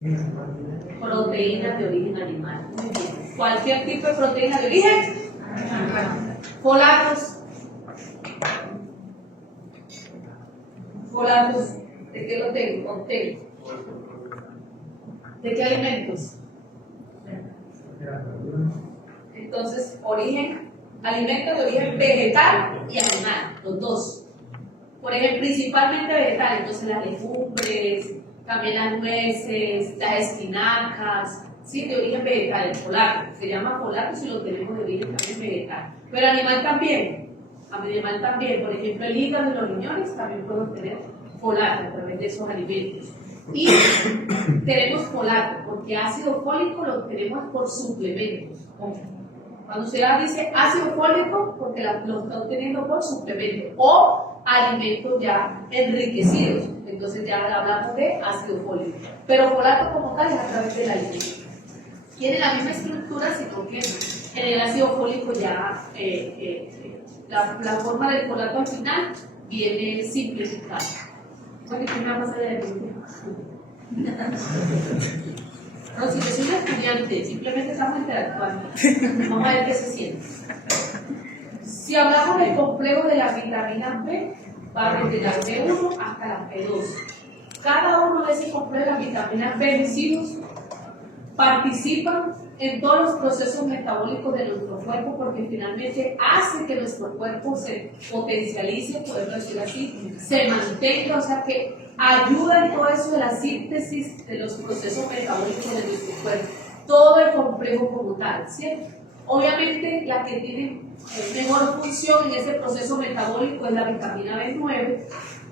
Proteínas de origen animal. Muy bien. Cualquier tipo de proteína de origen animal. Folatos. Folatos. ¿De qué lo tengo? Obtengo. ¿De qué alimentos? Entonces, origen, alimentos de origen vegetal y animal, los dos. Por ejemplo, principalmente vegetal, entonces las legumbres, también las nueces, las espinacas, sí, de origen vegetal, el folato. Se llama folato si lo tenemos de origen también vegetal. Pero animal también, por ejemplo, el hígado y los riñones también pueden obtener folato a través de esos alimentos. Y tenemos folato, porque ácido fólico lo obtenemos por suplementos. Cuando usted dice ácido fólico, porque lo está obteniendo por suplementos o alimentos ya enriquecidos. Entonces ya hablamos de ácido fólico. Pero folato como tal es a través del alimento. Tiene la misma estructura, sino que en el ácido fólico ya la forma del folato al final viene simplificada. Porque ¿qué me va a pasar de no, si yo soy un estudiante, simplemente estamos interactuando. Vamos a ver qué se siente. Si hablamos del complejo de la vitamina B, va desde la B1 hasta la B2. Cada uno de esos complejos de las vitaminas B vencidos participan en todos los procesos metabólicos de nuestro cuerpo porque finalmente hace que nuestro cuerpo se potencialice, podemos decir así, se mantenga, o sea que ayuda en todo eso de la síntesis de los procesos metabólicos de nuestro cuerpo, todo el complejo como tal, ¿cierto? Obviamente la que tiene mejor función en ese proceso metabólico es la vitamina B9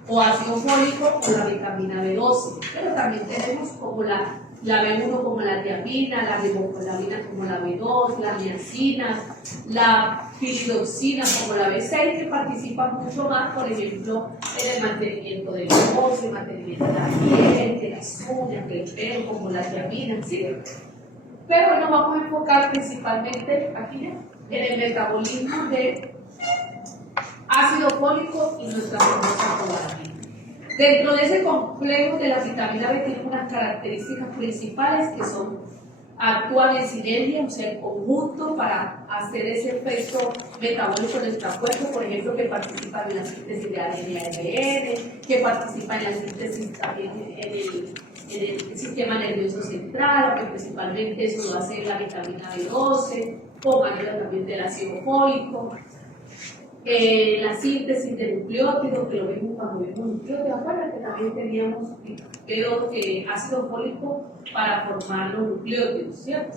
o ácido fólico o la vitamina B12, pero también tenemos como la B1 como la tiamina, la ribocolamina como la B2, la niacina, la piridoxina como la B6 que participan mucho más, por ejemplo, en el mantenimiento del hueso, el mantenimiento de la piel, de las uñas, del pelo, como la tiamina, ¿sí? Pero hoy nos vamos a enfocar principalmente aquí en el metabolismo de ácido fólico y nuestra famosa cobalina. Dentro de ese complejo de la vitamina B tiene unas características principales que son actúan en sinergia, o sea, en conjunto para hacer ese efecto metabólico en nuestro cuerpo, por ejemplo, que participan en la síntesis de ADN y ARN, que participan en la síntesis también en el sistema nervioso central, que principalmente eso lo hace la vitamina B12, con ayuda también del ácido fólico. La síntesis de nucleótidos, que lo vimos cuando vimos nucleótidos, acuérdense que también teníamos ácido fólico para formar los nucleótidos, ¿cierto?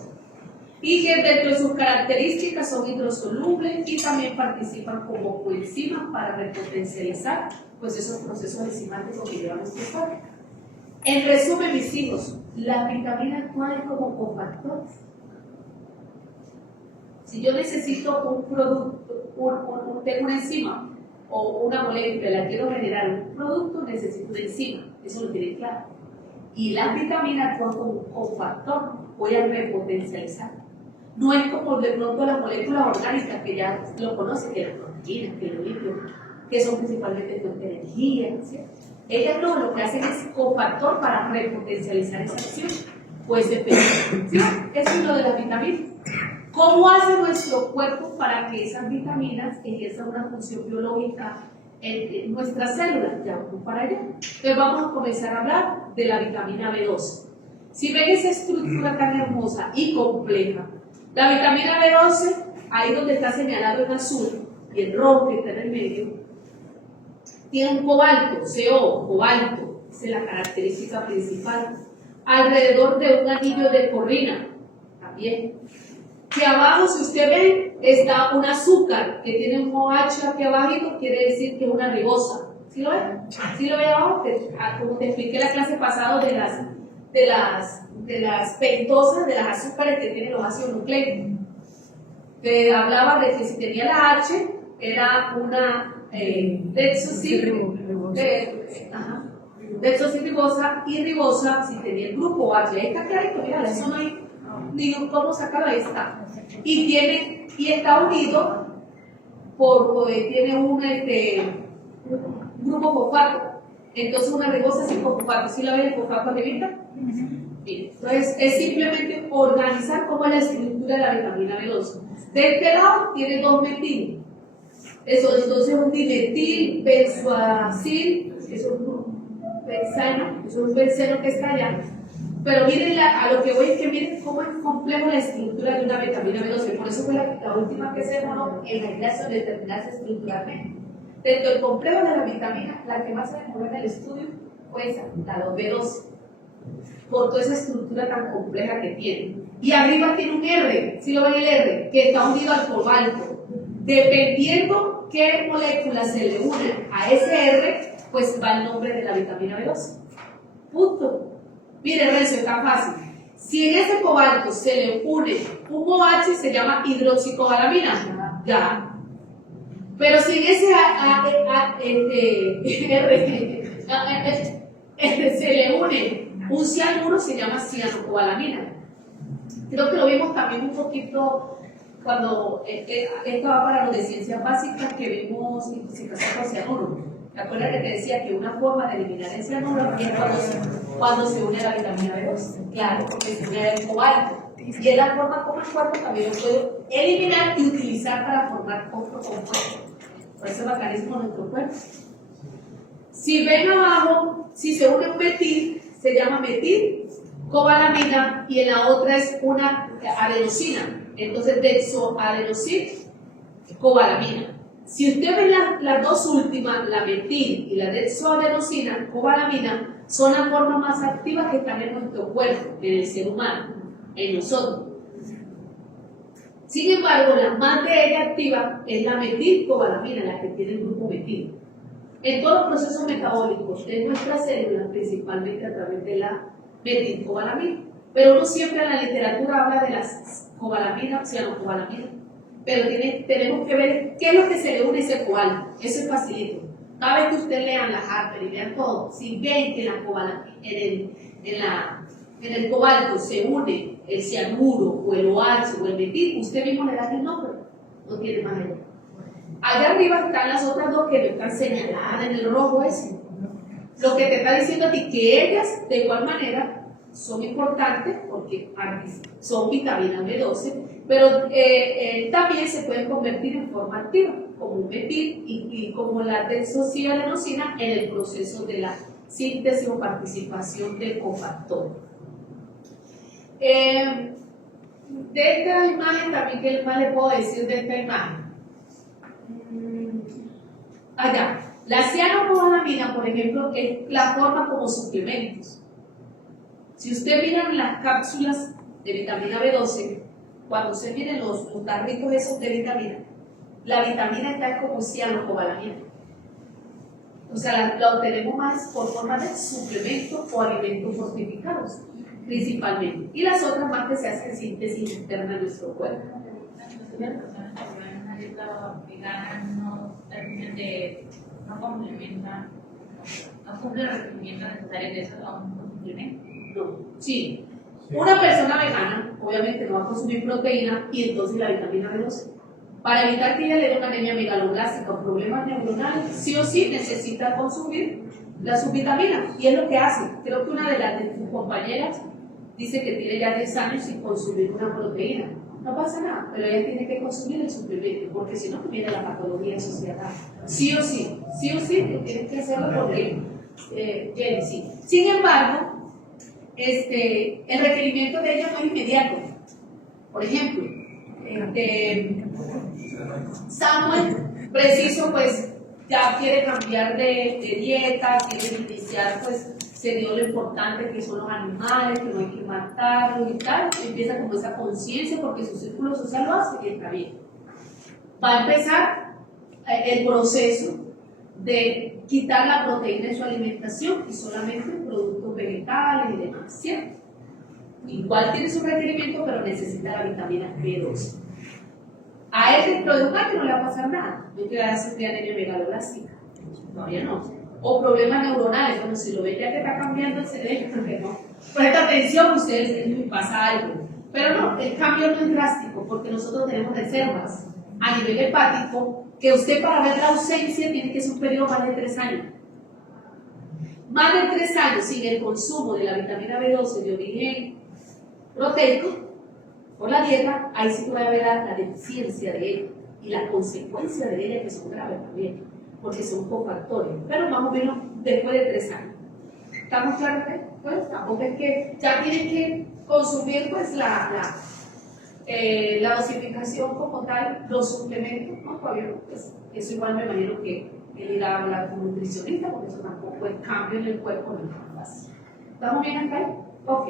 Y que dentro de sus características son hidrosolubles y también participan como coenzimas para repotencializar pues, esos procesos enzimáticos que llevan nuestro cuerpo. En resumen, mis hijos, las vitaminas actúan como cofactores. Si yo necesito un producto, tengo una enzima o una molécula, la quiero generar un producto, necesito una enzima, eso lo tiene claro. Y las vitaminas actúan como un cofactor, voy a repotencializar. No es como de pronto las moléculas orgánicas que ya lo conocen, que las proteínas, que los lípidos, que son principalmente fuente de energía, ¿cierto? Ellas no, lo que hacen es cofactor para repotencializar esa acción, pues efecto. ¿Sí? Eso es lo de las vitaminas. ¿Cómo hace nuestro cuerpo para que esas vitaminas ejerzan una función biológica en nuestras células? Ya vamos para allá. Entonces vamos a comenzar a hablar de la vitamina B12. Si ven esa estructura tan hermosa y compleja, la vitamina B12, ahí donde está señalado en azul y el rojo que está en el medio, tiene un cobalto, CO, cobalto, esa es la característica principal, alrededor de un anillo de corrina, también. Que abajo, si usted ve, está un azúcar que tiene un OH aquí abajito, quiere decir que es una ribosa. ¿Sí lo ve? ¿Sí lo ve abajo? Como te expliqué la clase pasada de las pentosas, de las azúcares que tienen los ácidos nucleicos. Te hablaba de que si tenía la H, era una desoxirribosa y ribosa si tenía el grupo OH. Ahí está clarito, mira, eso no hay ni cómo sacarlo, ahí está. Y está unido tiene un grupo fosfato. Entonces una ribosa sin fosfato. ¿Sí la ven el fosfato arribita? Miren. Entonces, es simplemente organizar cómo es la estructura de la vitamina B12. De este lado tiene 2 metil. Eso, entonces un dimetil, benzoacil, eso es un benzeno, eso es un benceno que está allá. Pero miren, a lo que voy es que miren cómo es complejo la estructura de una vitamina B12. Por eso fue la última que se demoró en la clase de determinarse estructuralmente. Dentro del complejo de la vitamina, la que más se demoró en el estudio fue esa, la B12. Por toda esa estructura tan compleja que tiene. Y arriba tiene un R, ¿sí lo ven el R? Que está unido al cobalto. Dependiendo qué molécula se le une a ese R, pues va el nombre de la vitamina B12. Punto. Mire, Renzo, está fácil. Si en ese cobalto se le une un OH, se llama hidroxicobalamina. Ya. Pero si en ese se le une un cianuro, se llama cianocobalamina. Creo que lo vimos también un poquito cuando esto va para los de ciencias básicas, que vimos intoxicación por cianuro. ¿Te acuerdas que te decía que una forma de eliminar el cianuro es cuando se une a la vitamina B2? Claro, porque se une al cobalto. Y es la forma como el cuerpo también lo puede eliminar y utilizar para formar otro compuesto. Por ese mecanismo de nuestro cuerpo. Si ven abajo, si se une un metil, se llama metilcobalamina y en la otra es una adenosina. Entonces, dexoadenosina-cobalamina. Si usted ve las dos últimas, la metil y la dexoadenosina-cobalamina, son las formas más activas que están en nuestro cuerpo, en el ser humano, en nosotros. Sin embargo, la más de ella activa es la metilcobalamina, la que tiene el grupo metil. En todos los procesos metabólicos de nuestras células, principalmente a través de la metilcobalamina. Pero uno siempre en la literatura habla de las cobalaminas, cianocobalaminas. Pero tenemos que ver qué es lo que se le une a ese cobalto. Eso es facilito. Cada vez que usted lean las Harper y lean todo, si ven que en el cobalto se une el cianuro o el OH o el metil, usted mismo le da el nombre. No tiene más error. Allá arriba están las otras dos que no están señaladas en el rojo ese. Lo que te está diciendo a ti que ellas, de igual manera, son importantes porque son vitaminas B12, pero también se pueden convertir en forma activa, como un metil y como la dexoadenosina en el proceso de la síntesis o participación del cofactor. De esta imagen también, ¿qué más le puedo decir de esta imagen? Allá, la cianocobalamina, por ejemplo, es la forma como suplementos. Si usted mira las cápsulas de vitamina B12, cuando se miren los tarritos esos de vitamina, la vitamina está como cianocobalamina. O sea, la obtenemos más por forma de suplementos o alimentos fortificados, principalmente. Y las otras más que se hacen síntesis interna de nuestro cuerpo. No complementa, no cumple los requerimientos necesarios de eso, no complementa. No, sí. Una persona vegana, obviamente no va a consumir proteína y entonces la vitamina B12. Para evitar que ella le dé una anemia megaloblástica o problemas neuronales, sí o sí necesita consumir la subvitamina. Y es lo que hace. Creo que una de tus compañeras dice que tiene ya 10 años sin consumir una proteína. No pasa nada, pero ella tiene que consumir el suplemento, porque si no, viene la patología asociada. Sí o sí, tienes que hacerlo porque sí. Sin embargo, el requerimiento de ella no es inmediato. Por ejemplo, Samuel, preciso, pues ya quiere cambiar de dieta, quiere iniciar, pues se dio lo importante que son los animales, que no hay que matarlos y tal, empieza con esa conciencia porque su círculo social lo hace y está bien. Va a empezar el proceso de quitar la proteína de su alimentación y solamente productos vegetales y demás, ¿cierto? Igual tiene su requerimiento, pero necesita la vitamina B12. A él dentro de un año no le va a pasar nada, no te va a sufrir anemia megaloblástica, todavía no. O problemas neuronales, bueno, si lo ven ya que está cambiando el cerebro, porque no. Presta atención, ustedes pasa algo. Pero no, el cambio no es drástico, porque nosotros tenemos reservas a nivel hepático, que usted para ver la ausencia tiene que ser un periodo más de 3 años. Más de 3 años sin el consumo de la vitamina B12 de origen proteico por la dieta, ahí sí tú vas a ver la deficiencia de ella y la consecuencia de ella, que son graves también, porque son cofactores, pero más o menos después de 3 años. ¿Estamos claros? Pues tampoco es que ya tienen que consumir pues la dosificación como tal, los suplementos, ¿no? Todavía no, pues, eso igual me imagino que él irá a hablar con un nutricionista, porque eso tampoco es cambio en el cuerpo, no es tan fácil. ¿Estamos bien acá? Ok.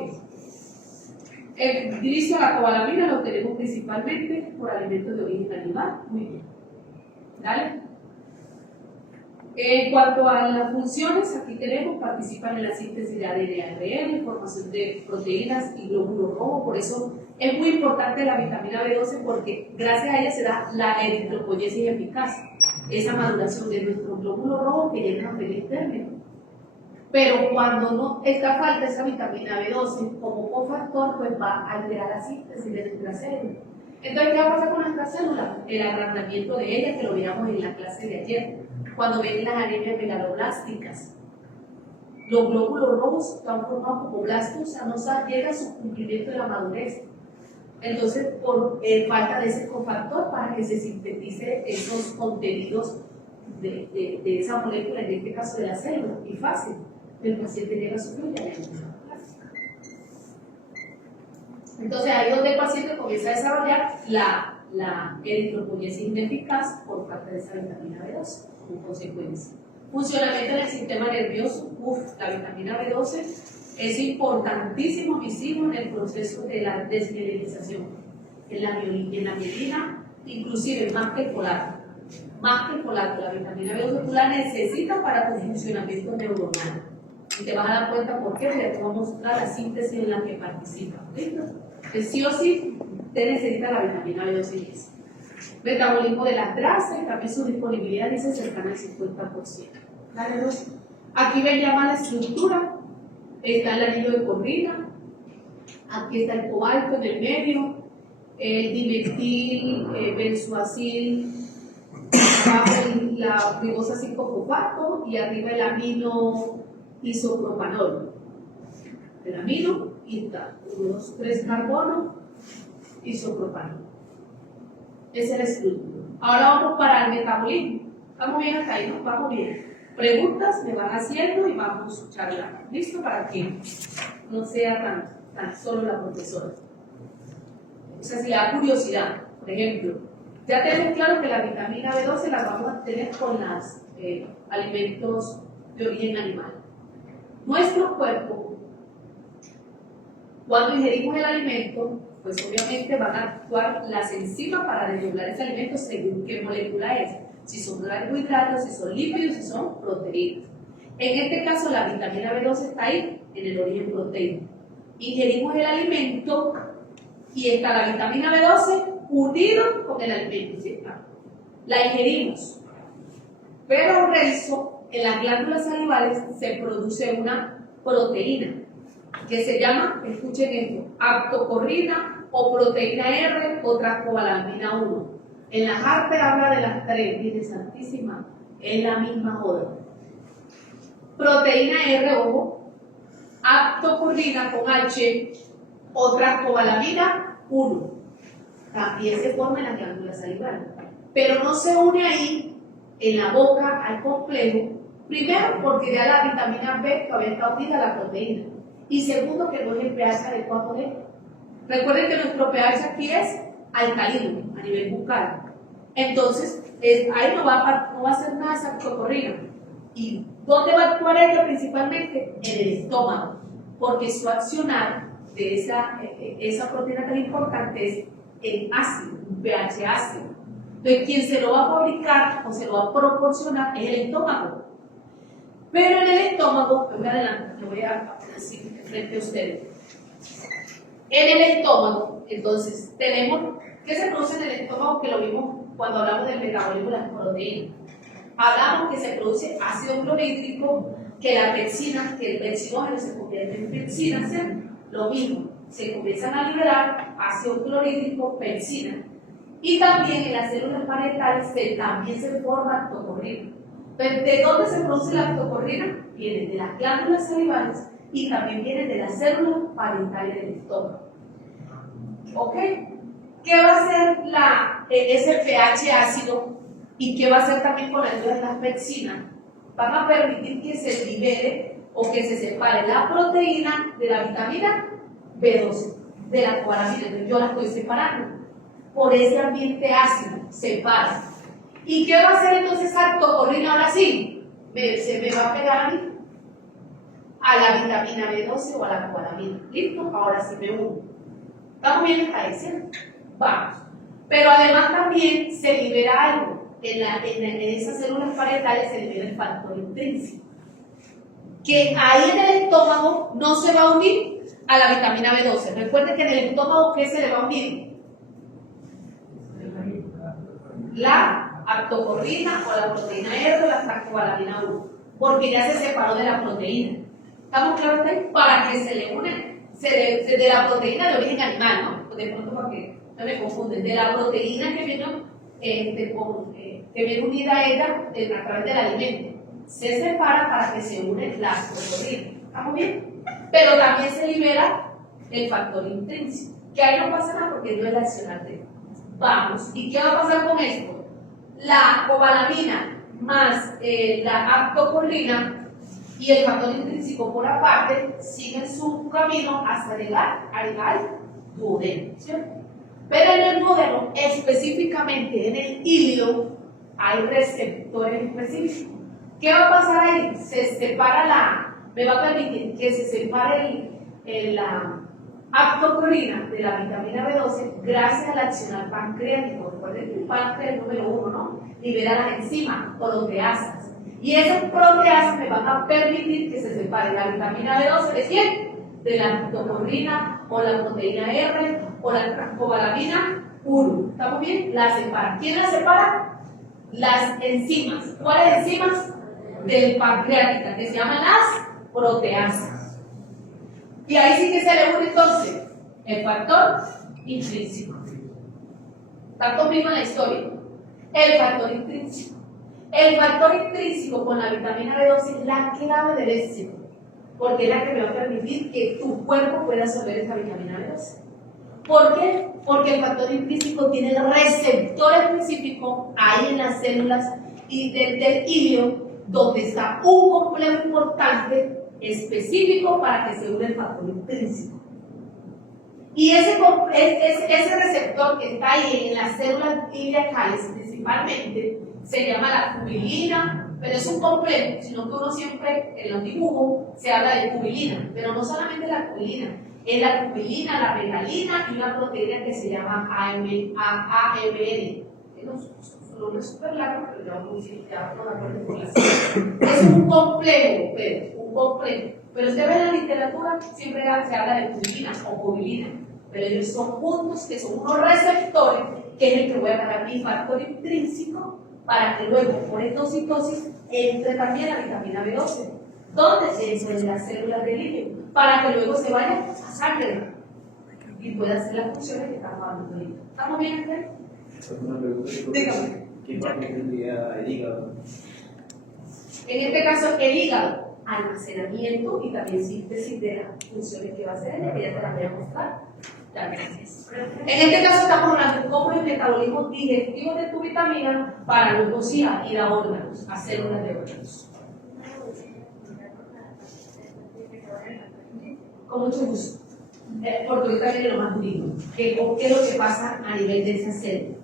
El glicio a la cobalamina lo obtenemos principalmente por alimentos de origen animal. Muy bien. ¿Dale? En cuanto a las funciones, aquí tenemos, participan en la síntesis de ADN y ARN, formación de proteínas y glóbulos rojos, por eso es muy importante la vitamina B12 porque gracias a ella se da la eritropoyesis eficaz, esa maduración de nuestros glóbulos rojos que llegan a feliz término. Pero cuando no está falta esa vitamina B12 como cofactor, pues va a alterar la síntesis de nuestra célula. Entonces, ¿qué va a pasar con nuestra célula? El agrandamiento de ella, que lo veíamos en la clase de ayer, cuando ven las anemias megaloblásticas. Los glóbulos rojos están formados como blastos, o sea, no llega a su cumplimiento de la madurez. Entonces, por falta de ese cofactor para que se sintetice esos contenidos de esa molécula, en este caso de la célula, y fácil, el paciente llega a sufrir la anemia plástica. Entonces, ahí es donde el paciente comienza a desarrollar la eritropoyesis ineficaz por falta de esa vitamina B12, como consecuencia. Funcionamiento del sistema nervioso, la vitamina B12 es importantísimo, visible en el proceso de la desmineralización, en la mielina, inclusive más que el folato. Más que el folato, la vitamina B12 tú la necesitas para tu funcionamiento neuronal. Y te vas a dar cuenta por qué, te voy a mostrar la síntesis en la que participa. ¿Listo? Que sí o sí, te necesita la vitamina B12. Metabolismo de las grasas y también su disponibilidad dice cercana al 50%. Dale, aquí ven ya más la estructura. Está el anillo de corrina, aquí está el cobalto en el medio, el dimetil, benzoacil, abajo la ribosa 5-fosfato y arriba el amino isopropanol. El amino y está, los 3 carbonos, isopropanol. Esa es la estructura. Ahora vamos para el metabolismo. Estamos bien acá, ¿no? Vamos bien. Preguntas me van haciendo y vamos charlando. ¿Listo? Para que no sea tan solo la profesora. O sea, si le da curiosidad, por ejemplo, ya tenemos claro que la vitamina B12 la vamos a tener con los alimentos de origen animal. Nuestro cuerpo, cuando ingerimos el alimento, pues obviamente van a actuar las enzimas para desdoblar ese alimento según qué molécula es. Si son carbohidratos, si son lípidos, si son proteínas. En este caso, la vitamina B12 está ahí, en el origen proteíno. Ingerimos el alimento y está la vitamina B12 unido con el alimento, ¿sí? La ingerimos. Pero al resto, en las glándulas salivales se produce una proteína que se llama, escuchen esto, aptocorrina o proteína R o transcobalamina 1. En las artes habla de las 3, dice Santísima, es la misma joda. Proteína R, ojo, aptocorrina con H o transcobalamina 1. También se forma en las glándulas salivales, pero no se une ahí en la boca al complejo, primero porque ya la vitamina B todavía está unida a la proteína, y segundo que no es el pH adecuado de ella. Recuerden que nuestro pH aquí es alcalino a nivel bucal. Entonces, ahí no va a hacer nada esa aptocorrina. ¿Y dónde va a actuar ella principalmente? En el estómago, porque su accionar de esa proteína tan importante es en ácido, un pH ácido. Entonces, quien se lo va a fabricar o se lo va a proporcionar es el estómago. Pero en el estómago, me voy adelante, lo voy a decir frente a ustedes. En el estómago, entonces, tenemos, ¿qué se produce en el estómago? Que lo vimos cuando hablamos del metabolismo de las proteínas. Hablamos que se produce ácido clorhídrico, que la pepsina, que el pepsinógeno se convierte en pepsina, ¿sí? Lo mismo, se comienzan a liberar ácido clorhídrico, pepsina. Y también en las células parietales también se forma aptocorrina. Pero ¿de dónde se produce la aptocorrina? Viene de las glándulas salivales y también viene de las células parietales del estómago. ¿Ok? ¿Qué va a hacer ese pH ácido y qué va a hacer también con la ayuda de las pepsinas? Van a permitir que se libere o que se separe la proteína de la vitamina B12, de la cobalamina. Entonces yo la estoy separando por ese ambiente ácido, separa. ¿Y qué va a hacer entonces actocorrina ahora sí? Se me va a pegar a mí, a la vitamina B12 o a la cobalamina. ¿Listo? Ahora sí me uno. ¿Estamos bien hasta ahí, cierto? Vamos. Pero además también se libera algo. En esas células parietales se libera el factor intrínseco, que ahí en el estómago no se va a unir a la vitamina B12. Recuerden que en el estómago, ¿qué se le va a unir? La actocorrina o la proteína R o la cobalamina 1, porque ya se separó de la proteína. ¿Estamos claros ahí? Para que se le une de la proteína de origen animal, ¿no? De pronto para que no me confunden, de la proteína que viene unida a ella a través del alimento. Se separa para que se une la actocorrina. ¿Estamos bien? Pero también se libera el factor intrínseco, que ahí no pasa nada porque no es la accionante. Vamos, ¿y qué va a pasar con esto? La cobalamina más la actocorrina y el factor intrínseco por aparte siguen su camino hasta llegar al duodeno, ¿cierto? Pero en el duodeno, específicamente en el hígado, hay receptores específicos. ¿Qué va a pasar ahí? Se separa me va a permitir que se separe la actocorrina de la vitamina B12 gracias al accionar pancreático. Recuerden que el páncreas es el número 1, ¿no? Libera las enzimas, proteasas. Y esas proteasas me van a permitir que se separe la vitamina B12 de quién? De la actocorrina o la proteína R o la cobalamina 1. ¿Estamos bien? La separa. ¿Quién la separa? Las enzimas. ¿Cuáles enzimas? Del pancreática, que se llaman las proteasas. Y ahí sí que se le une entonces el factor intrínseco. ¿Están conmigo en la historia? El factor intrínseco. El factor intrínseco con la vitamina B12 es la clave del éxito, porque es la que me va a permitir que tu cuerpo pueda absorber esta vitamina B12. ¿Por qué? Porque el factor intrínseco tiene el receptor específico ahí en las células y del hígado, donde está un complejo importante específico para que se une el factor intrínseco. Y ese receptor que está ahí en las células iliacales principalmente se llama la cubilina, pero es un complejo, sino que uno siempre en los dibujos se habla de cubilina, pero no solamente la cubilina, es la cubilina, la megalina y una proteína que se llama AMN. Su nombre es súper largo, pero ya no me acuerdo por la sigla. Es un complejo, Pedro, un complejo. Pero usted ve en la literatura, siempre se habla de cubilina o cubilina, pero ellos son juntos, que son unos receptores, que es el que voy a agarrar mi factor intrínseco para que luego, por endocitosis, entre también la vitamina B12. ¿Dónde? En las células del hígado, para que luego se vaya a sangre y pueda hacer las funciones que estamos hablando ahorita. ¿Estamos bien, Andrés? Una pregunta. Dígame. ¿Qué parte tendría el hígado? En este caso, el hígado, almacenamiento y también síntesis de las funciones que va a hacer ella, que ya te las voy a mostrar. En este caso estamos hablando de cómo es el metabolismo digestivo de tu vitamina para luego sí ir a órganos, a células de órganos. Con mucho gusto. Porque ahorita viene lo más duro. ¿Qué es lo que pasa a nivel de esa célula?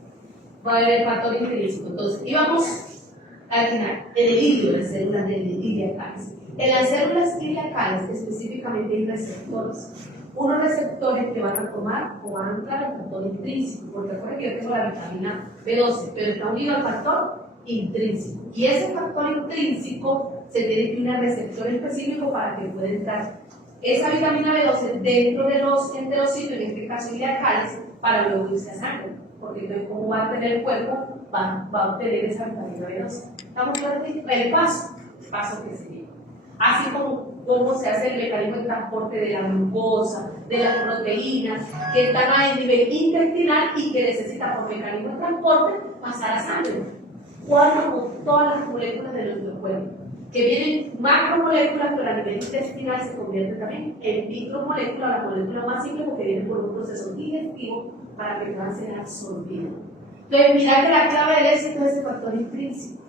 Va a haber el factor intrínseco. Entonces, íbamos al final, en el hígado, en las células iliacales. En las células iliacales específicamente hay receptores. Unos receptores que van a tomar o van a entrar al factor intrínseco, porque recuerden que yo tengo la vitamina B12, pero está unido al factor intrínseco. Y ese factor intrínseco se tiene que unir al receptor específico para que pueda entrar esa vitamina B12 dentro de los enterocitos, en este caso iliacales, para luego irse a sangre. Porque entonces, ¿cómo va a tener el cuerpo? Va a obtener esa vitamina B12. ¿Estamos claros? El paso que sigue. Así como se hace el mecanismo de transporte de la glucosa, de las proteínas, que están a nivel intestinal y que necesitan por mecanismo de transporte pasar a sangre. Todas las moléculas de nuestro cuerpo. que vienen macromoléculas, pero a nivel intestinal se convierte también en micromoléculas, la molécula más simple, porque vienen por un proceso digestivo para que puedan ser absorbidas. Entonces, mira que la clave del éxito es el factor intrínseco.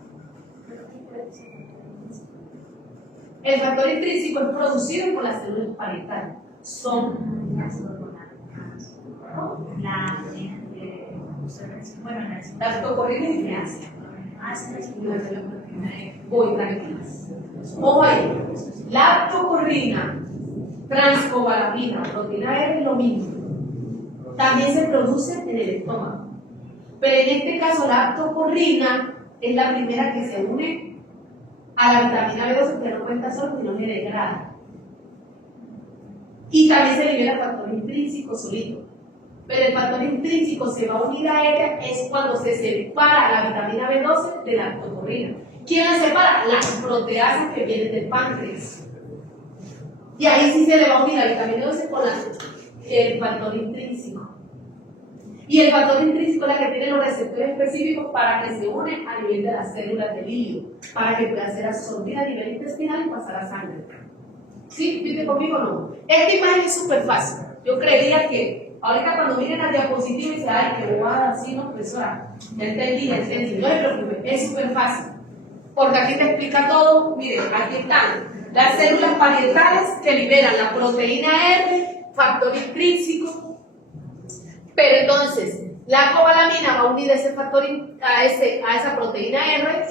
El factor intrínseco es producido por las células parietales. Son lactocorrina y lineasa. Voy tranquilas. Ojo ahí. Lactocorrina, transcobalamina, proteína R es lo mismo. También se produce en el estómago. Pero en este caso, la lactocorrina es la primera que se une a la vitamina B12, que no cuenta solo, sino que degrada. Y también se libera el factor intrínseco solito. Pero el factor intrínseco se va a unir a ella es cuando se separa la vitamina B12 de la lactocorrina. ¿Quién la separa? Las proteasas que vienen del páncreas. Y ahí sí se le va a unir la vitamina B12 con el factor intrínseco. Y el factor intrínseco es la que tiene los receptores específicos para que se unen a nivel de las células del hígado, para que pueda ser absorbida a nivel intestinal y pasar a sangre. ¿Sí? ¿Viste conmigo o no? Esta imagen es súper fácil. Yo creería que ahorita cuando miren la diapositiva y dicen, ay, qué bobada, así, no, profesora, ya entendí, no se preocupe, es súper fácil. Porque aquí te explica todo. Miren, aquí están las células parietales que liberan la proteína R, factor intrínseco. Pero entonces, la cobalamina va a unir ese factor a esa proteína R.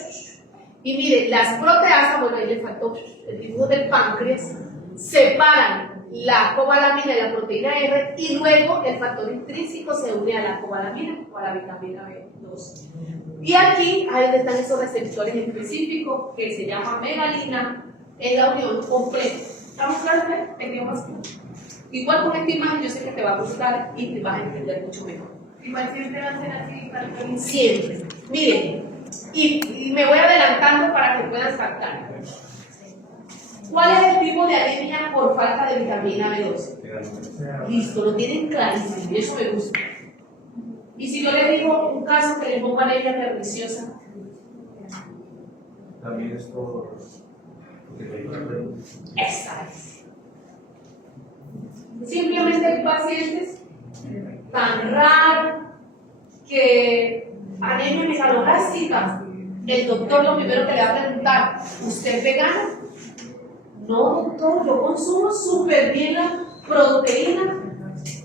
Y miren, las proteasas, bueno, ahí le faltó el dibujo del páncreas, separan la cobalamina y la proteína R, y luego el factor intrínseco se une a la cobalamina o a la vitamina B2. Y aquí, ahí están esos receptores específicos que se llama megalina, es la unión completa. ¿Estamos claros? Igual con esta imagen yo sé que te va a gustar y te vas a entender mucho mejor. Igual siempre va a ser así para el Siempre. Miren, y me voy adelantando para que puedan captar. ¿Cuál es el tipo de anemia por falta de vitamina B12? Listo, lo tienen clarísimo y eso me gusta. Y si yo les digo un caso que le pongo anemia perniciosa, También es por. esa es. Simplemente hay pacientes tan raros que anemia megaloblástica. El doctor lo primero que le va a preguntar, ¿usted es vegano? No, doctor, yo consumo súper bien la proteína,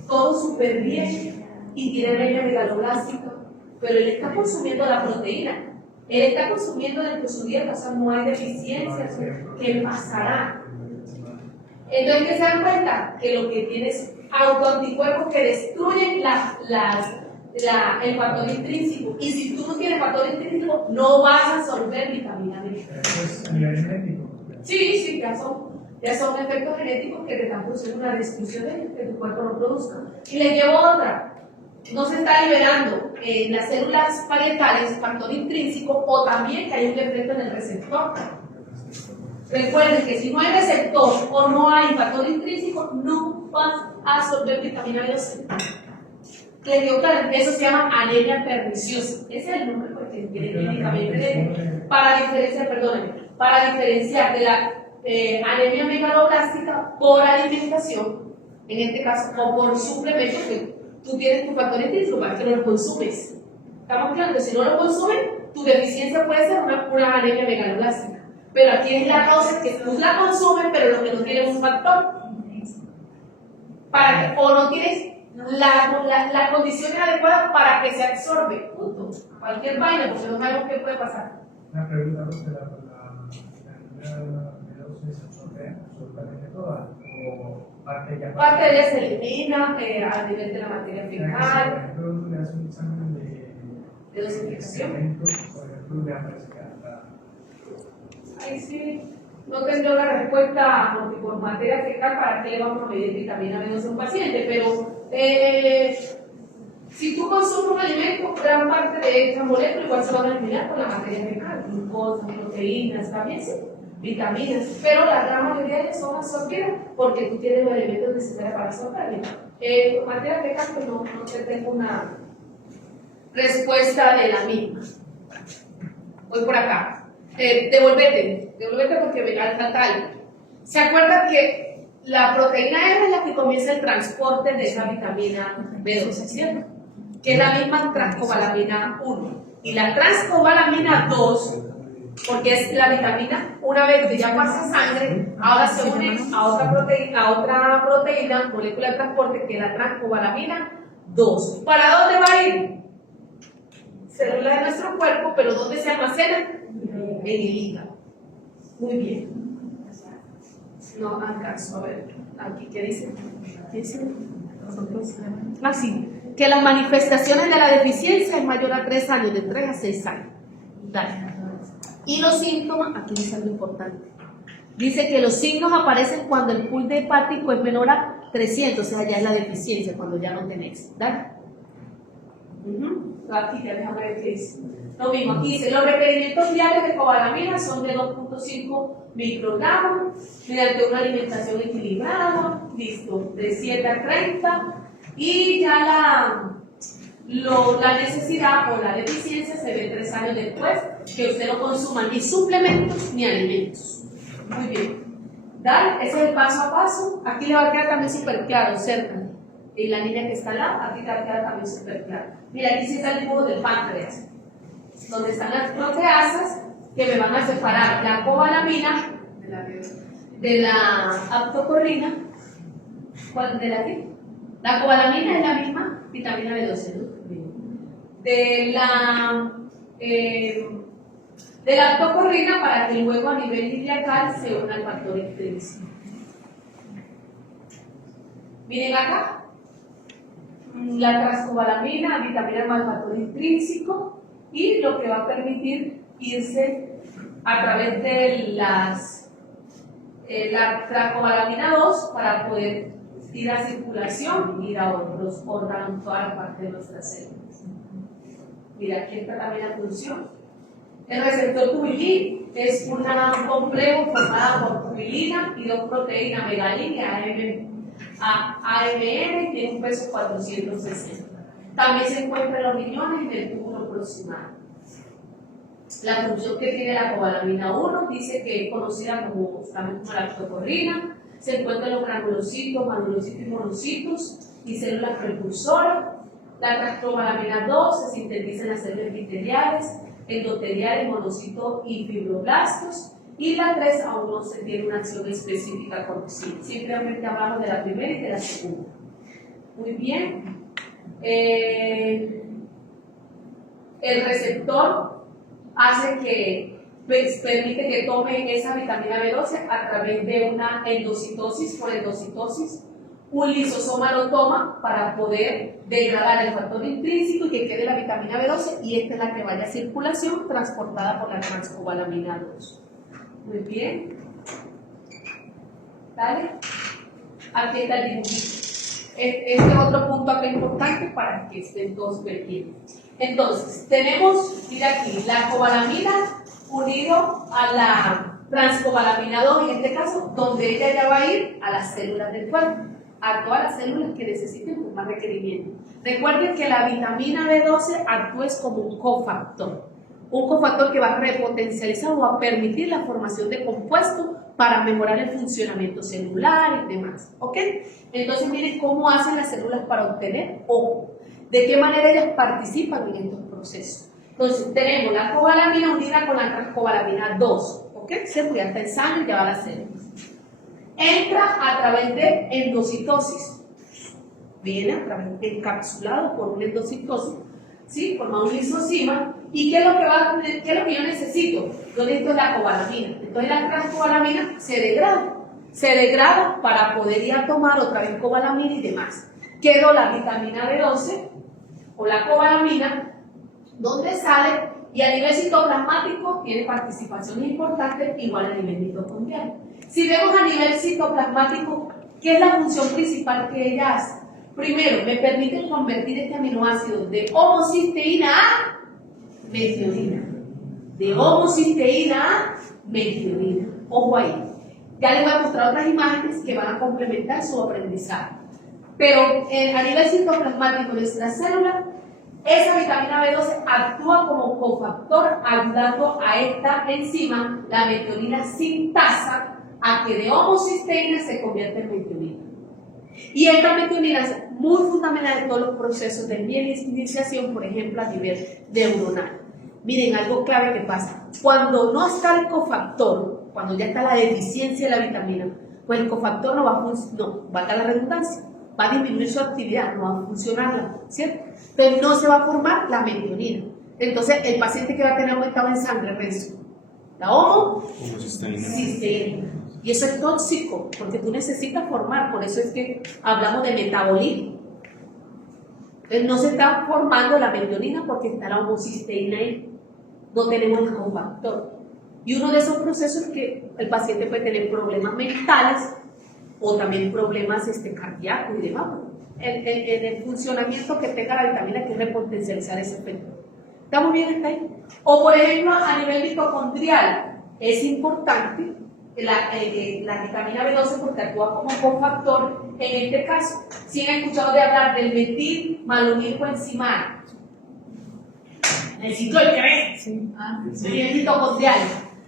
todo súper bien, y tiene anemia megaloblástica, pero él está consumiendo la proteína, él está consumiendo dentro de su dieta, o sea, no hay deficiencias. ¿Qué pasará? Entonces, ¿qué se dan cuenta? Que lo que tiene es autoanticuerpos que destruyen el factor intrínseco. Y si tú no tienes factor intrínseco, no vas a absorber vitamina D. Eso es a nivel genético. Sí, ya son efectos genéticos que te están produciendo una destrucción que tu cuerpo no produzca. Y le llevo otra. No se está liberando en las células parietales factor intrínseco, o también que hay un defecto en el receptor. Recuerden que si no hay receptor o no hay factor intrínseco, no vas a absorber vitamina B12. Les digo claro, eso se llama anemia perniciosa. Ese es el nombre que tiene clínicamente para diferenciar de la anemia megaloblástica por alimentación, en este caso, o por suplemento, que tú tienes tu factor intrínseco para que no lo consumes. ¿Estamos claros? Que si no lo consumes, tu deficiencia puede ser una anemia megaloblástica. Pero aquí es la causa que tú la consumes, pero lo que no tienes un factor. O no tienes la condición adecuada para que se absorbe. Punto. Cualquier vaina, porque no sabemos qué puede pasar. Una pregunta, la vitamina B12 se absorbe absolutamente toda, o parte ya. Parte de ella se elimina a nivel de la materia fecal. Por ejemplo, le hace un examen de dosificación. elementos, por ejemplo, le aparece la. Ahí sí, no tendré una respuesta por materia fecal para qué le vamos a medir vitamina B12 a un paciente, pero si tú consumes un alimento, gran parte de esta molécula igual se van a eliminar con la materia fecal, glucosa, proteínas, también sí, vitaminas, pero la gran mayoría de ellas son absorbidas porque tú tienes los elementos necesarios para absorberlas. Materia fecal, pues no te tengo una respuesta de la misma. Voy por acá. Devolvete porque me falta algo. ¿Se acuerdan que la proteína R es la que comienza el transporte de esa vitamina B12, ¿cierto? Que es la misma transcobalamina 1. Y la transcobalamina 2, porque es la vitamina, una vez que ya pasa sangre, ahora se une a otra proteína, molécula de transporte, que es la transcobalamina 2. ¿Para dónde va a ir? Célula de nuestro cuerpo, pero ¿dónde se almacena? En el hígado. Muy bien. No alcanzo a ver. Aquí, ¿qué dice? ¿Qué dice? Ah, sí. Que las manifestaciones de la deficiencia es mayor a 3 años, de 3 a 6 años. Dale. Y los síntomas, aquí dice algo importante. Dice que los signos aparecen cuando el pool de hepático es menor a 300, o sea, ya es la deficiencia, cuando ya no tenés. Dale. Aquí ya déjame ver qué dice. Lo mismo, aquí dice, los requerimientos diarios de cobalamina son de 2.5 microgramos mediante una alimentación equilibrada, listo, de 7 a 30, y ya la necesidad o la deficiencia se ve 3 años después que usted no consuma ni suplementos ni alimentos. Muy bien. Dale, ese es el paso a paso. Aquí le va a quedar también súper claro, cerca. Y la niña que está al lado, aquí te va a quedar también súper claro. Mira, aquí sí está el dibujo del páncreas, donde están las proteasas que me van a separar la cobalamina de la aptocorrina. ¿Cuál? ¿De la qué? La cobalamina es la misma vitamina B12, ¿no? De la aptocorrina para que luego a nivel iliacal se una al factor intrínseco. Miren acá. La transcobalamina, vitamina más factor intrínseco, y lo que va a permitir irse a través de la transcobalamina 2 para poder ir a circulación, ir a otros órganos, toda la parte de nuestras células. Mira, aquí está también la función. El receptor tubilín es un complejo formado por tubilina y 2 proteínas, megalina y AMN, tiene un peso 460. También se encuentra en los riñones y en el túbulo proximal. La función que tiene la cobalamina 1 dice que es conocida como la lactocorrina, se encuentra en los granulocitos, manulocitos y monocitos y células precursoras. La transcobalamina 2 se sintetiza en las células epiteliales, endoteliales, monocitos y fibroblastos. Y la 3 aún no se tiene una acción específica con sí. Simplemente hablamos de la primera y de la segunda. Muy bien. El receptor hace que permite que tome esa vitamina B12 a través de una endocitosis o endocitosis. Un lisosoma lo toma para poder degradar el factor intrínseco y que quede la vitamina B12, y esta es la que vaya a circulación transportada por la transcobalamina 2. Muy bien. ¿Vale? Aquí está el dibujito. Este es otro punto acá importante para que estén todos pendientes. Entonces, tenemos, mira aquí, la cobalamina unido a la transcobalamina 2, en este caso, donde ella ya va a ir a las células del cuerpo, a todas las células que necesiten más requerimiento. Recuerden que la vitamina B12 actúa como un cofactor que va a repotencializar o a permitir la formación de compuestos para mejorar el funcionamiento celular y demás, ¿ok? Entonces miren cómo hacen las células para obtener o de qué manera ellas participan en estos procesos. Entonces tenemos la cobalamina unida con la transcobalamina 2, ¿ok? Se puede hasta en sangre y llevar a las células. Entra a través de endocitosis, viene a través de encapsulado por una endocitosis, ¿sí? Forma un lisosoma. ¿Y qué es lo que yo necesito? Yo necesito la cobalamina. Entonces la transcobalamina se degrada para poder ir a tomar otra vez cobalamina y demás. Quedó la vitamina B12 o la cobalamina, donde sale, y a nivel citoplasmático tiene participación importante, igual a nivel mitocondrial. Si vemos a nivel citoplasmático, ¿qué es la función principal que ella hace? Primero, me permite convertir este aminoácido de homocisteína a metionina. De homocisteína a metionina. Ojo ahí. Ya les voy a mostrar otras imágenes que van a complementar su aprendizaje. Pero a nivel citoplasmático de nuestra célula, esa vitamina B12 actúa como cofactor ayudando a esta enzima, la metionina sintasa, a que de homocisteína se convierta en metionina. Y esta metionina es muy fundamental en todos los procesos de mielinización, por ejemplo, a nivel neuronal. Miren, algo clave que pasa. Cuando no está el cofactor, cuando ya está la deficiencia de la vitamina, pues el cofactor no va a funcionar, no, valga la redundancia, va a disminuir su actividad, no va a funcionar, ¿cierto? Entonces no se va a formar la metionina. Entonces el paciente que va a tener aumentado en sangre, Renzo, la homocisteína. Y eso es tóxico, porque tú necesitas formar, por eso es que hablamos de metabolismo. Entonces no se está formando la metionina porque está la homocisteína ahí. No tenemos el cofactor. Y uno de esos procesos es que el paciente puede tener problemas mentales o también problemas cardíacos y demás. En el funcionamiento que tenga la vitamina, que es repotencializar ese efecto. ¿Estamos bien hasta ahí? O por ejemplo, a nivel mitocondrial, es importante la vitamina B12 porque actúa como cofactor. En este caso, si han escuchado de hablar del metilmalonilcoenzimano, necesito el CRE, el mitocondrial.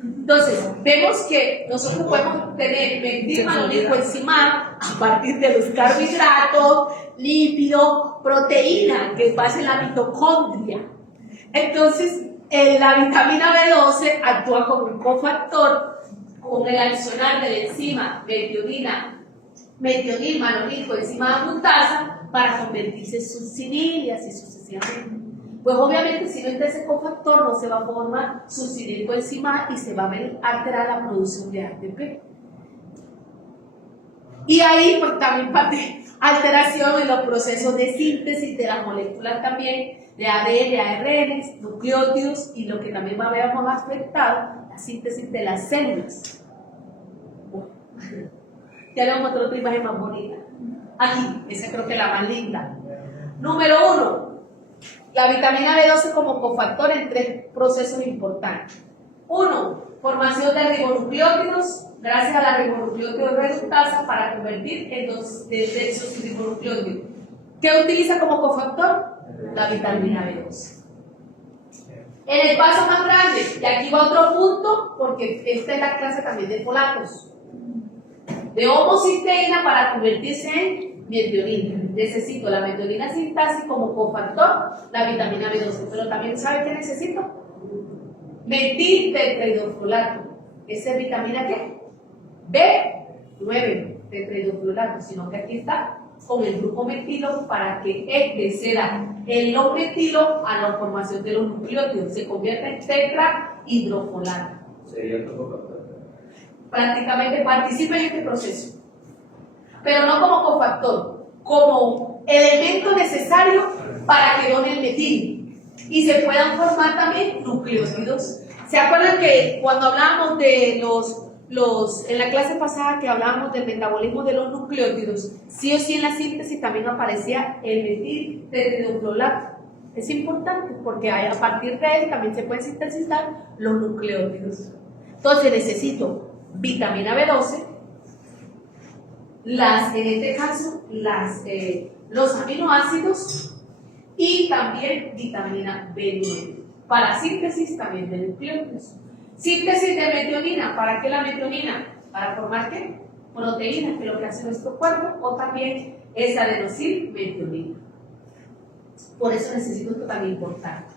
Entonces, vemos que nosotros podemos tener metilmalonilcoenzimano a partir de los carbohidratos, lípidos, proteína que pasa en la mitocondria. Entonces, la vitamina B12 actúa como un cofactor con el adicional de la enzima metionilmalonilcoenzimada mutasa para convertirse en succinil y así sucesivamente. Pues obviamente si no está ese cofactor no se va a formar succinilcoenzimada y se va a ver alterada la producción de ATP. Y ahí pues también parte alteración en los procesos de síntesis de las moléculas también, de ADN, ARN, nucleótidos y lo que también va a ver más afectado, la síntesis de las células. Ya le vamos a otra imagen más bonita. Aquí, esa creo que es la más linda. Número 1. La vitamina B12 como cofactor en 3 procesos importantes. 1. Formación de ribonucleótidos gracias a la ribonucleótido reductasa para convertir en esos ribonucleótidos. ¿Qué utiliza como cofactor? La vitamina B12. En el paso más grande, y aquí va otro punto, porque esta es la clase también de folatos, de homocisteína para convertirse en metionina. Necesito la metionina sintasa como cofactor, la vitamina B12, pero también ¿sabe qué necesito? Metiltetrahidrofolato. ¿Esa es vitamina qué? B9, tetrahidrofolato, sino que aquí está con el grupo metilo para que ceda los metilos a la formación de los nucleótidos, se convierte en tetrahidrofolato. Sería el cofactor. Prácticamente participa en este proceso, pero no como cofactor, como elemento necesario para que done el metil y se puedan formar también nucleótidos. ¿Se acuerdan que cuando hablábamos de en la clase pasada que hablábamos del metabolismo de los nucleótidos, sí o sí en la síntesis también aparecía el metiltetrahidrofolato? Es importante porque a partir de él también se pueden sintetizar los nucleótidos. Entonces necesito vitamina B12, en este caso los aminoácidos y también vitamina B9 para síntesis también de nucleótidos. Síntesis de metionina, ¿para qué la metionina? Para formar ¿qué? Proteínas, que es lo que hace nuestro cuerpo, o también es adenosilmetionina. Por eso necesito esto tan importante.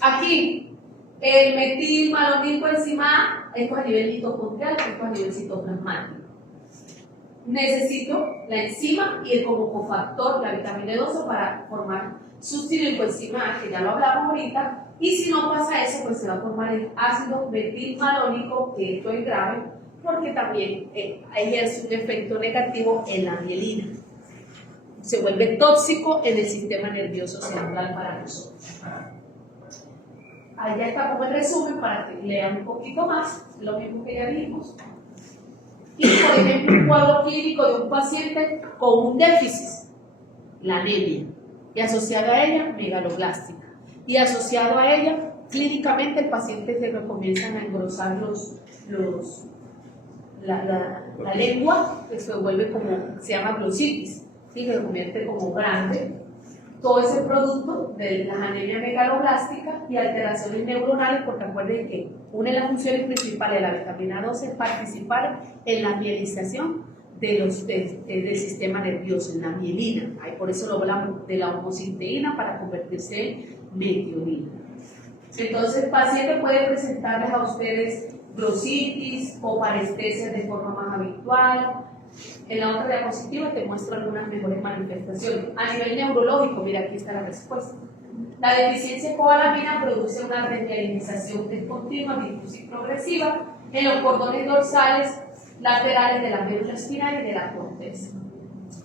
Aquí, el metilmalonilcoenzimada, esto es a nivel mitocondrial, esto es a nivel citoplasmático. Necesito la enzima y el como cofactor, la vitamina B12, para formar succinilcoenzimada, que ya lo hablamos ahorita. Y si no pasa eso, pues se va a formar el ácido metilmalónico, que esto es grave, porque también ejerce un efecto negativo en la mielina. Se vuelve tóxico en el sistema nervioso central para nosotros. Allá está como el resumen para que lean un poquito más, lo mismo que ya vimos. Y por ejemplo, un cuadro clínico de un paciente con un déficit, la anemia, y asociado a ella, megaloblástica. Y asociado a ella, clínicamente el paciente se le comienzan a engrosar la lengua, que se vuelve como, se llama glossitis, ¿sí? Que se convierte como grande, todo ese producto de las anemias megaloblásticas y alteraciones neuronales, porque acuerden que una de las funciones principales de la vitamina 12 es participar en la mielización del sistema nervioso, en la mielina. Ahí por eso lo hablamos de la homocisteína para convertirse en metionina. Entonces el paciente puede presentarles a ustedes glossitis o parestesias de forma más habitual. En la otra diapositiva te muestro algunas mejores manifestaciones. A nivel neurológico, mira, aquí está la respuesta. La deficiencia de cobalamina produce una remielinización discontinua, difusa y progresiva en los cordones dorsales laterales de la médula espinal y de la corteza.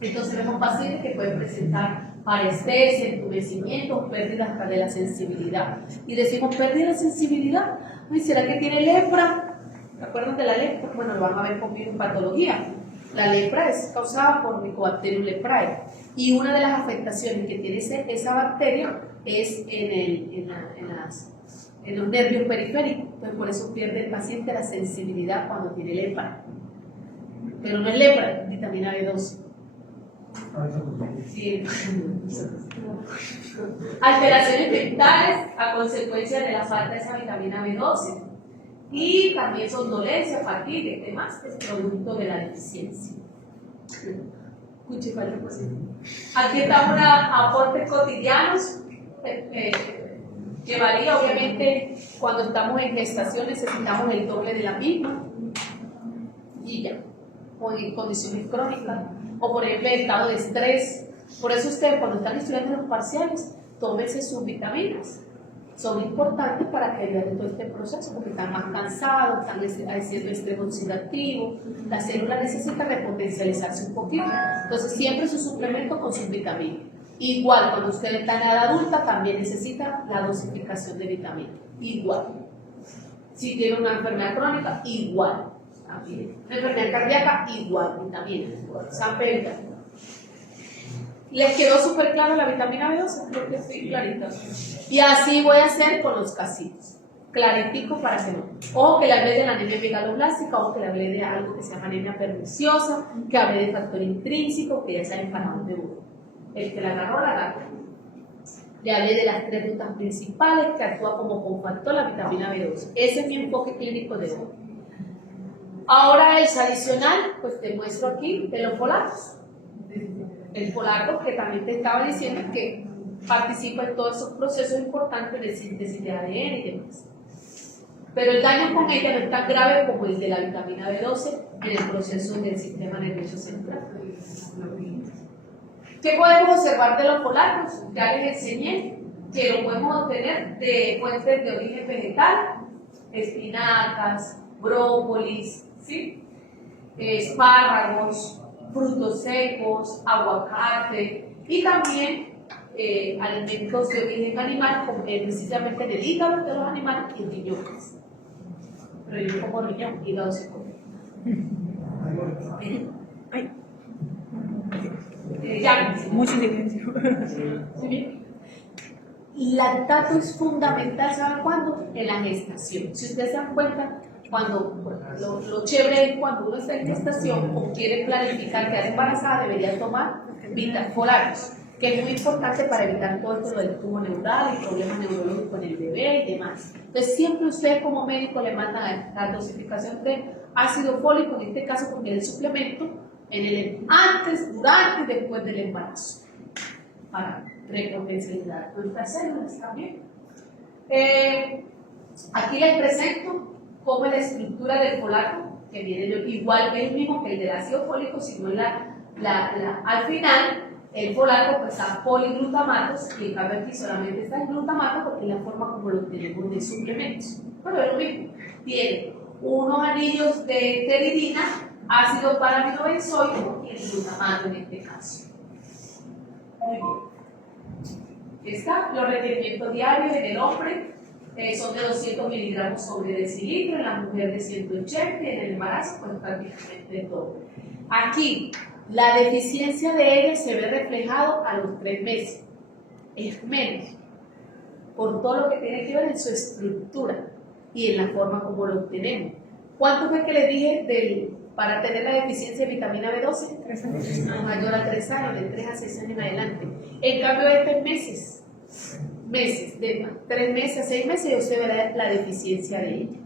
Entonces vemos pacientes que pueden presentar parestesia, entumecimiento, pérdida hasta de la sensibilidad. Y decimos, pérdida de sensibilidad. Ay, ¿será que tiene lepra? ¿Se acuerdan de la lepra? Bueno, lo van a ver conmigo en patología. La lepra es causada por Mycobacterium leprae. Y una de las afectaciones que tiene esa bacteria es en los nervios periféricos. Entonces, por eso pierde el paciente la sensibilidad cuando tiene lepra. Pero no es lepra, es vitamina B12. Sí. Alteraciones mentales a consecuencia de la falta de esa vitamina B12 y también son dolencias, fatiga y demás, es producto de la deficiencia. Aquí están unos aportes cotidianos que varía, obviamente cuando estamos en gestación necesitamos el doble de la misma y ya, o en condiciones crónicas o por ejemplo en estado de estrés. Por eso ustedes cuando están estudiando los parciales, tómense sus vitaminas. Son importantes para que ayuden todo este proceso, porque están más cansados, están haciendo estrés oxidativo, la célula necesita repotencializarse un poquito. Entonces siempre su suplemento con sus vitaminas. Igual, cuando usted está en edad adulta, también necesita la dosificación de vitaminas. Igual. Si tiene una enfermedad crónica, igual. También. Una enfermedad cardíaca, igual, vitaminas. Samperita. ¿Les quedó súper claro la vitamina B12? Creo que estoy clarita. Y así voy a hacer con los casitos. Claritico para que no. O que le hablé de la anemia megaloblástica, o que le hablé de algo que se llama anemia perniciosa, que hablé de factor intrínseco, que ya saben para dónde voy. El que la agarró, la agarró. Le hablé de las 3 rutas principales que actúa como cofactor la vitamina B12. Ese es mi enfoque clínico de hoy. Ahora el adicional, pues te muestro aquí de los folatos. El folato que también te estaba diciendo que participa en todos esos procesos importantes de síntesis de ADN y demás. Pero el daño con ella no es tan grave como el de la vitamina B12 en el proceso del sistema nervioso central. ¿Qué podemos observar de los folatos? Ya les enseñé que lo podemos obtener de fuentes de origen vegetal, espinacas, brócolis, ¿sí? Espárragos, frutos secos, aguacate y también alimentos de origen animal, como precisamente en el hígado de los animales y riñones. Pero yo como riñón, hígado se come. Ya. Mucho silencio. Lactato es fundamental, ¿saben cuándo? En la gestación. Si ustedes se dan cuenta, cuando lo chévere es cuando uno está en gestación o quiere planificar quedar embarazada, debería tomar folatos, que es muy importante para evitar todo esto del tubo neural y problemas neurológicos en el bebé y demás. Entonces siempre ustedes como médico le mandan la dosificación de ácido fólico, en este caso porque es el suplemento, en el antes, durante y después del embarazo, para repotencializar nuestras células también. Aquí les presento cómo es la estructura del folato, que viene igual que el mismo que el del ácido fólico, sino al final el folato pues da poliglutamatos, y en cambio aquí solamente está el glutamato porque es la forma como lo tenemos de suplementos. Pero es lo mismo, tiene unos anillos de pteridina, ácido paraminobenzoico y el glutamato en este caso. Muy bien. Está los requerimientos diarios en el hombre. Son de 200 miligramos sobre decilitro, en la mujer de 180 y en el embarazo pues prácticamente todo. Aquí la deficiencia de ella se ve reflejado a los 3 meses, es menos, por todo lo que tiene que ver en su estructura y en la forma como lo obtenemos. ¿Cuánto fue que le dije del para tener la deficiencia de vitamina B12, 3 años. mayor a 3 años, de 3 a 6 años en adelante. En cambio, este es meses, de 3 meses a 6 meses, y usted verá la deficiencia de ella.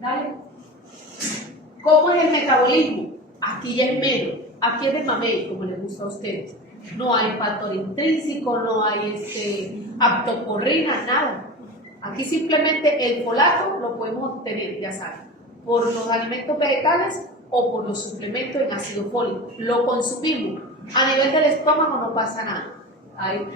¿Vale? ¿Cómo es el metabolismo? Aquí ya es menos, aquí es de mamey, como les gusta a ustedes. No hay factor intrínseco, no hay aptocorrina, nada. Aquí simplemente el folato lo podemos obtener, ya saben, por los alimentos vegetales o por los suplementos en ácido fólico. Lo consumimos. A nivel del estómago no pasa nada. Ahí.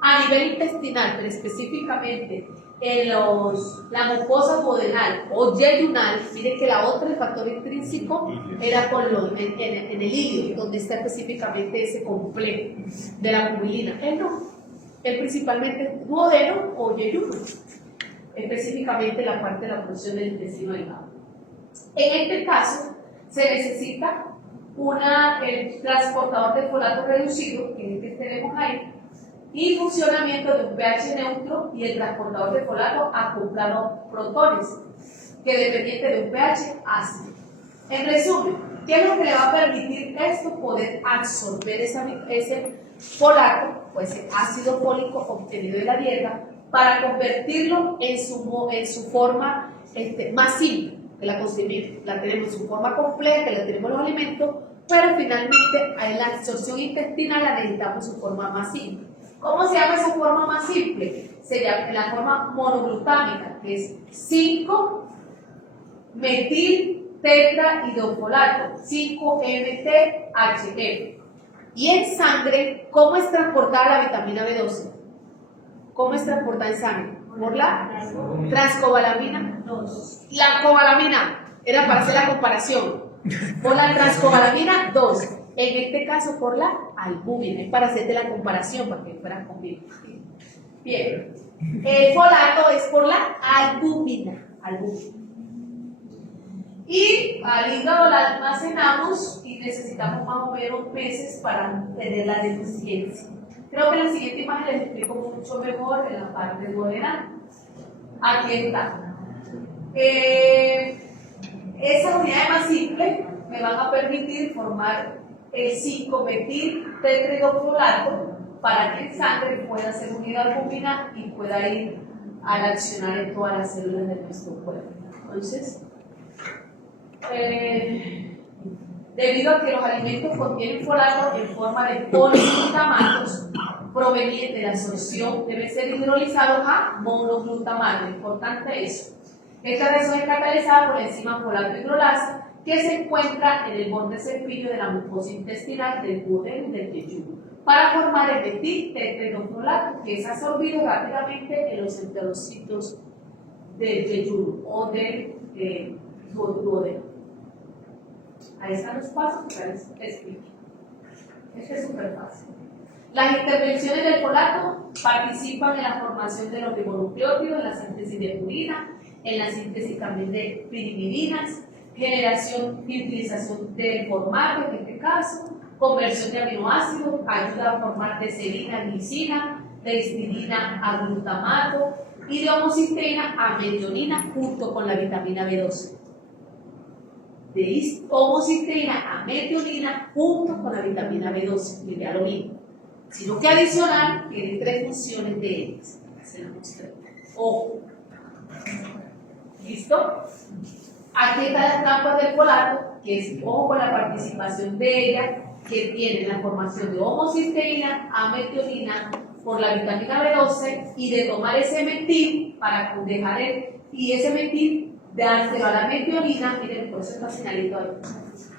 A nivel intestinal, pero específicamente en la mucosa duodenal o yeyunal, miren que la otra, el factor intrínseco, era en el hígado, donde está específicamente ese complejo de la cubilina. Él no, él principalmente duodeno o yeyuno, específicamente la parte de la producción del intestino delgado. En este caso, se necesita el transportador de folato reducido, que es el que tenemos ahí, y funcionamiento de un pH neutro y el transportador de folato acoplado protones, que dependiente de un pH ácido. En resumen, ¿qué es lo que le va a permitir esto? Poder absorber ese folato, o ese ácido fólico obtenido de la dieta, para convertirlo en su forma más simple, que la consumimos. La tenemos en su forma completa, la tenemos en los alimentos, pero finalmente en la absorción intestinal la necesitamos en su forma más simple. ¿Cómo se llama esa forma más simple? Se llama en la forma monoglutámica, que es 5-metil-tetrahidrofolato, 5-MTHF. Y en sangre, ¿cómo es transportada la vitamina B12? ¿Cómo es transportada en sangre? Por la transcobalamina 2. La cobalamina, era para hacer la comparación, por la transcobalamina 2. En este caso por la albúmina, es para hacerte la comparación, para que fueran conmigo. Bien, el folato es por la albúmina. Y al hígado la almacenamos y necesitamos más o menos meses para tener la deficiencia. Creo que en la siguiente imagen les explico mucho mejor en la parte duodenal. Aquí está. Esas unidades más simples me van a permitir formar el 5-metil-tetrahidrofolato para que en sangre pueda ser unida a albúmina y pueda ir al accionar en todas las células de nuestro cuerpo. Entonces, debido a que los alimentos contienen folato en forma de poliglutamatos provenientes de la absorción, deben ser hidrolizados a monoglutamato. Importante eso. Esta reacción es catalizada por la enzima folato hidrolasa, que se encuentra en el borde cepillo de la mucosa intestinal del duodeno y del yeyuno, para formar el metil-tetrahidrofolato, que es absorbido rápidamente en los enterocitos del yeyuno o del duodeno. Ahí están los pasos que les explico. Este es súper fácil. Las intervenciones del folato participan en la formación de los ribonucleótidos, en la síntesis de purina, en la síntesis también de pirimidines, generación y utilización del formato, en este caso, conversión de aminoácidos, ayuda a formar de serina, glicina, de histidina a glutamato y de homocisteína a metionina junto con la vitamina B12. De homocisteína a metionina junto con la vitamina B12, que ya lo mismo. Sino que adicional tiene 3 funciones de ellas. Ojo. ¿Listo? Aquí están las trampas del folato, que es, ojo con la participación de ella, que tiene la formación de homocisteína a metionina por la vitamina B12 y de tomar ese metil para dejar y ese metil dárselo a la metionina, miren, por eso está señalito ahí.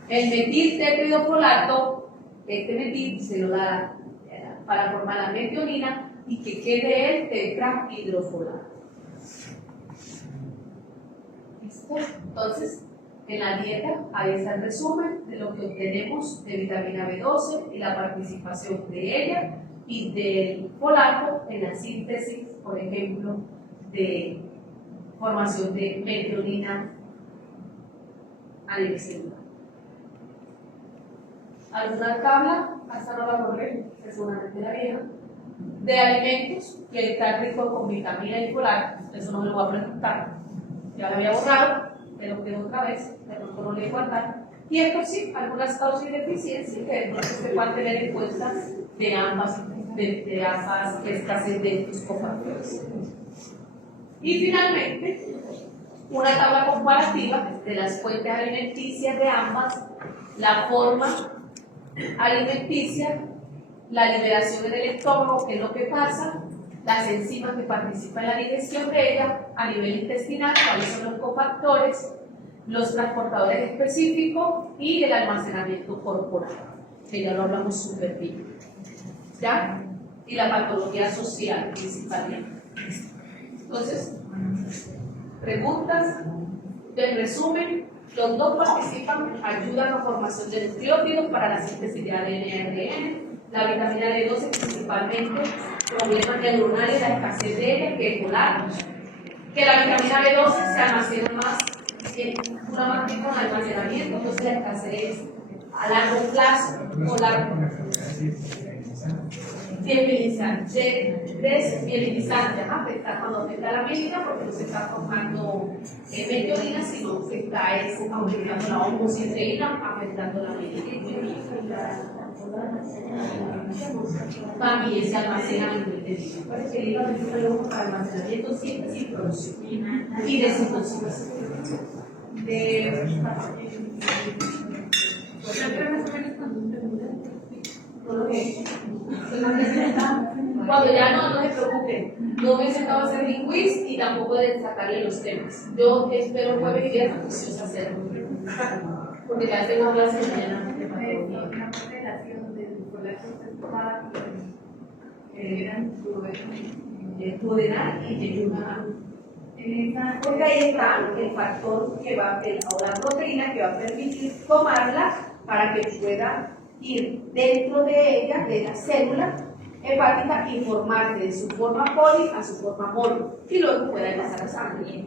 El metil tetrahidrofolato, este metil se lo da para formar la metionina y que quede el tetrahidrofolato. ¿Listo? Entonces, en la dieta, ahí está el resumen de lo que obtenemos de vitamina B12 y la participación de ella y del folato en la síntesis, por ejemplo, de formación de metionina a nivel celular. ¿Alguna tabla? Hasta no la correr, seguramente la vieja, de alimentos que están ricos con vitamina y folato. Eso no me lo voy a preguntar, ya lo había borrado, te lo creo otra vez, de pronto no le guardar. Y esto sí, algunas causas de deficiencia que de pronto se puedan tener en cuenta de ambas escasez de estos cofactores. Y finalmente, una tabla comparativa de las fuentes alimenticias de ambas, la forma alimenticia, la liberación en el estómago, que es lo que pasa, las enzimas que participan en la digestión de ella a nivel intestinal, cuáles son los cofactores, los transportadores específicos y el almacenamiento corporal, que ya lo hablamos súper bien. ¿Ya? Y la patología social principalmente. Entonces, preguntas. En resumen, los dos participan, ayudan a la formación de nucleótidos para la síntesis de ADN y ARN. La vitamina D12 principalmente, problemas neuronales, la escasez de ella, que es polar. Que la vitamina B12 se almacena más, una más que con almacenamiento, entonces la escasez a largo plazo o largo desmielinizante, afecta cuando afecta la mielina porque no se está formando metionina, sino se está aumentando la homocitreína, afectando la mielina. También se almacena en el tejido. Parece que el hígado es un órgano para almacenamiento, síntesis y producción. Y desintoxicación. Cuando ya no se preocupen, no me he sentado a hacer mi quiz y tampoco de sacarle los temas. Yo espero jueves y viernes juiciosa hacerlo. Porque ya tengo clases mañana. Duodenal y yeyunal. Porque ahí está el factor que va a o la proteína que va a permitir tomarla para que pueda ir dentro de ella, de la célula hepática, y formarse de su forma poli a su forma mono, y luego pueda pasar a sangre.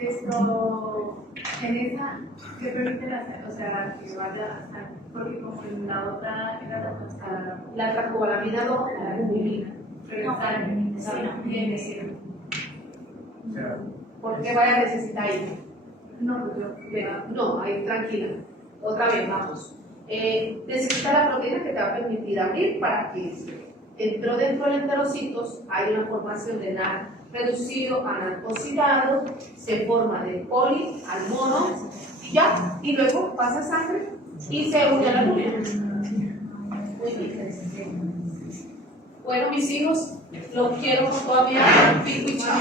Esto, en esa, que permite o sea, que vaya a poli como en la otra, era la tracobalamina 2, la albumina. ¿Por qué vaya a necesitar ir? No, ahí tranquila. Otra vez, vamos. Necesita la proteína que te va a permitir abrir para que dentro de los enterocitos hay una formación de NAD reducido a NAD oxidado, se forma de poli al mono y ya, y luego pasa sangre y se une a la albumina. Muy bien. Bueno, mis hijos, los quiero con toda mi alma. Pico y chao.